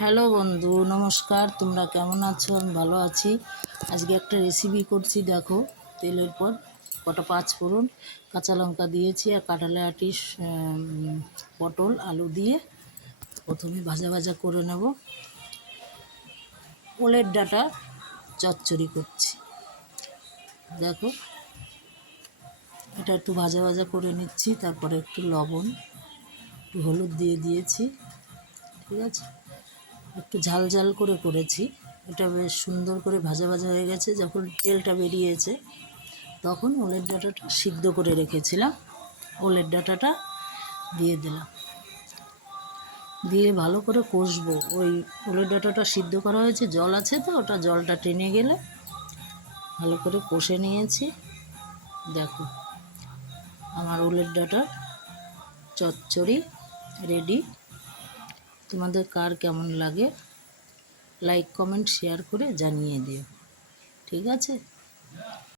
Hello বন্ধু, নমস্কার। তোমরা কেমন আছো? আমি ভালো আছি। আজকে একটা রেসিপি করছি। দেখো, তেলের পর কটা পাঁচ ফোড়ন, কাঁচা লঙ্কা দিয়েছি আর কাঁঠালি আটি, পটল আলু দিয়ে প্রথমে ভাজা ভাজা করে নেব। ওলের ডাঁটা চচ্চড়ি করছি। দেখো, এটা একটু ভাজা ভাজা করে নিচ্ছি। তারপরে একটু লবণ, একটু হলুদ দিয়ে দিয়েছি। ঠিক আছে, একটু ঝাল ঝাল করে করেছি। এটা বেশ সুন্দর করে ভাজা ভাজা হয়ে গেছে। যখন তেলটা বেরিয়েছে তখন ওলের ডাঁটাটা সিদ্ধ করে রেখেছিলাম, ওলের ডাঁটাটা দিয়ে দিলাম। দিয়ে ভালো করে কষবো। ওই ওলের ডাঁটাটা সিদ্ধ করা হয়েছে, জল আছে তো, ওটা জলটা টেনে গেলে ভালো করে কষে নিয়েছি। দেখো, আমার ওলের ডাঁটার চচ্চড়ি রেডি। তোমাদের কার কেমন লাগে লাইক কমেন্ট শেয়ার করে জানিয়ে দিও। ঠিক আছে।